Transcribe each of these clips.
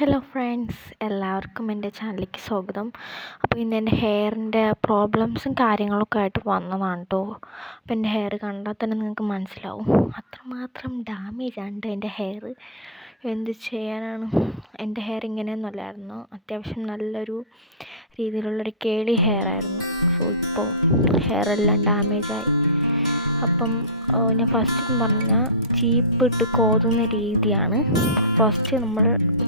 Hello friends, എല്ലാവർക്കും എൻ്റെ ചാനലിലേക്ക് സ്വാഗതം. അപ്പോൾ ഇന്ന് എൻ്റെ ഹെയറിൻ്റെ പ്രോബ്ലംസും കാര്യങ്ങളൊക്കെ ആയിട്ട് വന്നതാണ് കേട്ടോ. അപ്പോൾ എൻ്റെ ഹെയർ കണ്ടാൽ തന്നെ നിങ്ങൾക്ക് മനസ്സിലാവും അത്രമാത്രം ഡാമേജാണ് എൻ്റെ ഹെയർ. എന്ത് ചെയ്യാനാണ്, എൻ്റെ ഹെയർ ഇങ്ങനെയൊന്നുമല്ലായിരുന്നു. അത്യാവശ്യം നല്ലൊരു രീതിയിലുള്ളൊരു കേളി ഹെയർ ആയിരുന്നു. സോ ഇപ്പോൾ ഹെയറെല്ലാം ഡാമേജായി. അപ്പം ഞാൻ ഫസ്റ്റ് പറഞ്ഞാൽ ചീപ്പിട്ട് കോതുന്ന രീതിയാണ്. ഫസ്റ്റ് നമ്മൾ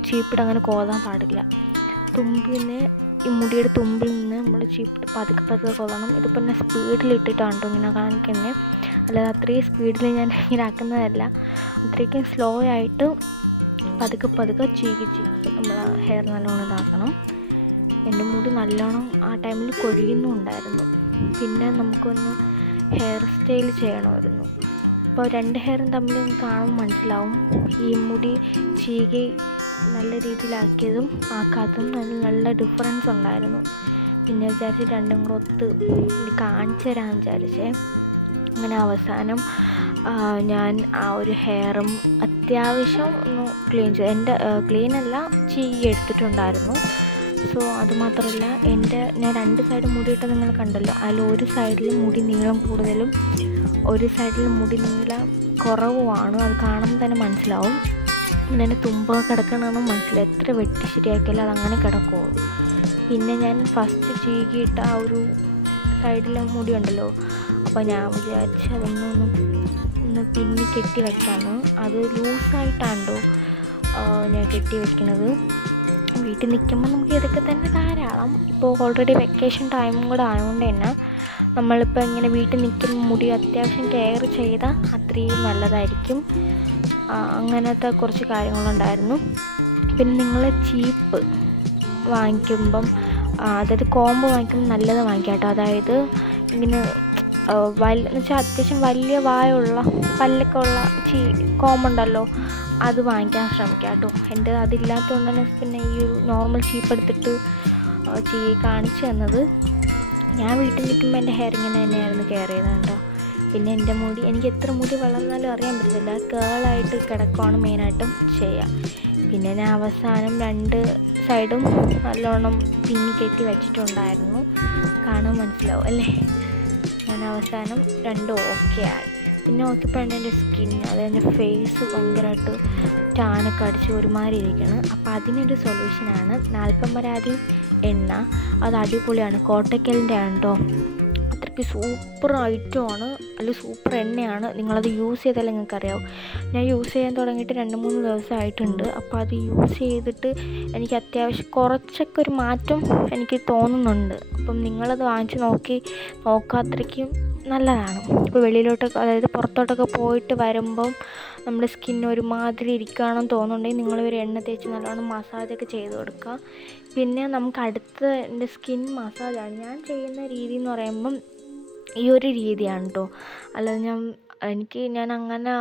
ചീപ്പിട്ട് അങ്ങനെ കോതാൻ പാടില്ല. തുമ്പിന് ഈ മുടിയുടെ തുമ്പിൽ നിന്ന് നമ്മൾ ചീപ്പിട്ട് പതുക്കെ കോതണം. ഇതിപ്പോൾ ഞാൻ സ്പീഡിലിട്ടിട്ടാണ് കേട്ടോ ഇങ്ങനെ കാണിക്കുന്നത്, അല്ലാതെ അത്രയും സ്പീഡിൽ ഞാൻ ഇങ്ങനെ ആക്കുന്നതല്ല. അത്രയ്ക്കും സ്ലോ ആയിട്ട് പതുക്കെ ചീകി നമ്മൾ ഹെയർ നല്ലോണം ഇതാക്കണം. എൻ്റെ മുടി നല്ലോണം ആ ടൈമിൽ കൊഴിയുന്നുണ്ടായിരുന്നു. പിന്നെ നമുക്കൊന്ന് ഹെയർ സ്റ്റൈൽ ചെയ്യണമായിരുന്നു. അപ്പോൾ രണ്ട് ഹെയറും തമ്മിൽ കാണുമ്പോൾ മനസ്സിലാവും ഈ മുടി ചീകി നല്ല രീതിയിലാക്കിയതും ആക്കാത്തതും നല്ല ഡിഫറൻസ് ഉണ്ടായിരുന്നു. പിന്നെ വിചാരിച്ച് രണ്ടും കൂടെ ഒത്ത് കാണിച്ചു തരാമെന്ന് വിചാരിച്ചേ. അങ്ങനെ അവസാനം ഞാൻ ആ ഒരു ഹെയറും അത്യാവശ്യം ഒന്ന് ക്ലീൻ ചെയ്തു. എൻ്റെ ക്ലീനല്ല, ചീകി എടുത്തിട്ടുണ്ടായിരുന്നു. സോ അതുമാത്രമല്ല, ഞാൻ രണ്ട് സൈഡ് മുടിയിട്ട് നിങ്ങൾ കണ്ടല്ലോ, അതിൽ ഒരു സൈഡിൽ മുടി നീളം കൂടുതലും ഒരു സൈഡിൽ മുടി നീളം കുറവുമാണ്. അത് കാണുമ്പോൾ തന്നെ മനസ്സിലാവും. പിന്നെ എൻ്റെ തുമ്പൊക്കെ കിടക്കണമെന്ന് മനസ്സിലാവും. എത്ര വെട്ടി ശരിയാക്കിയാലും അതങ്ങനെ കിടക്കുള്ളൂ. പിന്നെ ഞാൻ ഫസ്റ്റ് ചീകിയിട്ട ആ ഒരു സൈഡിലെ മുടി ഉണ്ടല്ലോ, അപ്പോൾ ഞാൻ വിചാരിച്ച് അതൊന്ന് പിന്നി കെട്ടി വെക്കാമെന്ന്. അത് ലൂസായിട്ടാണോ ഞാൻ കെട്ടി വെക്കണത്. വീട്ടിൽ നിൽക്കുമ്പോൾ നമുക്ക് ഇതൊക്കെ തന്നെ ധാരാളം. ഇപ്പോൾ ഓൾറെഡി വെക്കേഷൻ ടൈമും കൂടെ ആയതുകൊണ്ട് തന്നെ നമ്മളിപ്പോൾ ഇങ്ങനെ വീട്ടിൽ നിൽക്കുമ്പോൾ മുടി അത്യാവശ്യം കെയർ ചെയ്താൽ അത്രയും നല്ലതായിരിക്കും. അങ്ങനത്തെ കുറച്ച് കാര്യങ്ങളുണ്ടായിരുന്നു. പിന്നെ നിങ്ങൾ ചീപ്പ് വാങ്ങിക്കുമ്പം, അതായത് കോംബോ വാങ്ങിക്കുമ്പോൾ നല്ലത് വാങ്ങിക്കാം കേട്ടോ. അതായത് ഇങ്ങനെ എന്ന് വെച്ചാൽ അത്യാവശ്യം വലിയ വായുള്ള പല്ലൊക്കെ ഉള്ള കോമ്പുണ്ടല്ലോ, അത് വാങ്ങിക്കാൻ ശ്രമിക്കാം കേട്ടോ. എൻ്റെ അതില്ലാത്തതുകൊണ്ട് തന്നെ പിന്നെ ഈ ഒരു നോർമൽ ചീപ്പ് എടുത്തിട്ട് കാണിച്ചു തന്നത്. ഞാൻ വീട്ടിൽ നിൽക്കുമ്പോൾ എൻ്റെ ഹെയർ ഇങ്ങനെ തന്നെയായിരുന്നു കെയർ ചെയ്തത് കേട്ടോ. പിന്നെ എൻ്റെ മുടി, എനിക്ക് എത്ര മുടി വളർന്നാലും അറിയാൻ പറ്റത്തില്ല, കേളായിട്ട് കിടക്കുകയാണ് മെയിനായിട്ടും ചെയ്യുക. പിന്നെ ഞാൻ അവസാനം രണ്ട് സൈഡും നല്ലോണം പിന്നി കെട്ടി വെച്ചിട്ടുണ്ടായിരുന്നു. കാണാൻ മനസ്സിലാവും അല്ലേ. ഞാൻ അവസാനം രണ്ടും ഓക്കെ ആയി. പിന്നെ നോക്കിയപ്പോഴാണ് എൻ്റെ സ്കിൻ, അതായത് എൻ്റെ ഫേസ് ഭയങ്കരമായിട്ട് ടാനൊക്കെ അടിച്ച് ഒരുമാതിരി ഇരിക്കണം. അപ്പോൾ അതിനൊരു സൊല്യൂഷനാണ് നാൽപ്പമരാതി എണ്ണ. അത് അടിപൊളിയാണ്, കോട്ടക്കലിൻ്റെ ആണ് കേട്ടോ. അത്രയ്ക്ക് സൂപ്പർ ഐറ്റമാണ്, അല്ലെങ്കിൽ സൂപ്പർ എണ്ണയാണ്. നിങ്ങളത് യൂസ് ചെയ്താൽ നിങ്ങൾക്കറിയാവും. ഞാൻ യൂസ് ചെയ്യാൻ തുടങ്ങിയിട്ട് 2-3 ദിവസമായിട്ടുണ്ട്. അപ്പോൾ അത് യൂസ് ചെയ്തിട്ട് എനിക്ക് അത്യാവശ്യം കുറച്ചൊക്കെ ഒരു മാറ്റം എനിക്ക് തോന്നുന്നുണ്ട്. അപ്പം നിങ്ങളത് വാങ്ങിച്ച് നോക്കുക, അത്രയ്ക്കും നല്ലതാണ്. ഇപ്പോൾ വെളിയിലോട്ടൊക്കെ, അതായത് പുറത്തോട്ടൊക്കെ പോയിട്ട് വരുമ്പം നമ്മുടെ സ്കിൻ ഒരുമാതിരി ഇരിക്കുകയാണെന്ന് തോന്നുന്നുണ്ടെങ്കിൽ നിങ്ങളൊരു എണ്ണ തേച്ച് നല്ലോണം മസാജൊക്കെ ചെയ്ത് കൊടുക്കുക. പിന്നെ നമുക്ക് എൻ്റെ സ്കിൻ മസാജാണ് ഞാൻ ചെയ്യുന്ന രീതി എന്ന് പറയുമ്പം ഈ ഒരു രീതിയാണ് കേട്ടോ. അല്ലാതെ ഞാൻ അങ്ങനെ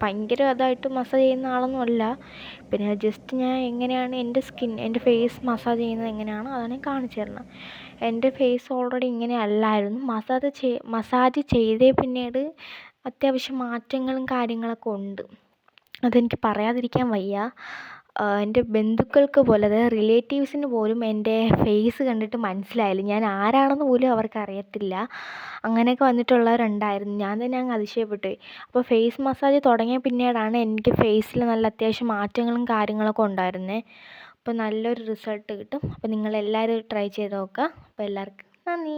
ഭയങ്കര അതായിട്ട് മസാജ് ചെയ്യുന്ന ആളൊന്നും അല്ല. പിന്നെ ജസ്റ്റ് ഞാൻ എങ്ങനെയാണ് എൻ്റെ ഫേസ് മസാജ് ചെയ്യുന്നത് എങ്ങനെയാണോ അതാണ് ഞാൻ കാണിച്ചു തരണം. എൻ്റെ ഫേസ് ഓൾറെഡി ഇങ്ങനെ അല്ലായിരുന്നു. മസാജ് ചെയ്തേ പിന്നീട് അത്യാവശ്യം മാറ്റങ്ങളും കാര്യങ്ങളൊക്കെ ഉണ്ട്. അതെനിക്ക് പറയാതിരിക്കാൻ വയ്യ. എൻ്റെ ബന്ധുക്കൾക്ക് പോലും, അതായത് റിലേറ്റീവ്സിന് പോലും എൻ്റെ ഫേസ് കണ്ടിട്ട് മനസ്സിലായില്ല, ഞാൻ ആരാണെന്ന് പോലും അവർക്ക് അറിയത്തില്ല. അങ്ങനെയൊക്കെ വന്നിട്ടുള്ളവരുണ്ടായിരുന്നു. ഞാൻ തന്നെ അങ്ങ് അതിശയപ്പെട്ടു. അപ്പോൾ ഫേസ് മസാജ് തുടങ്ങിയ പിന്നീടാണ് എനിക്ക് ഫേസിൽ നല്ല അത്യാവശ്യം മാറ്റങ്ങളും കാര്യങ്ങളൊക്കെ ഉണ്ടായിരുന്നത്. അപ്പോൾ നല്ലൊരു റിസൾട്ട് കിട്ടും. അപ്പോൾ നിങ്ങളെല്ലാവരും ട്രൈ ചെയ്ത് നോക്കുക. അപ്പോൾ എല്ലാവർക്കും നന്ദി.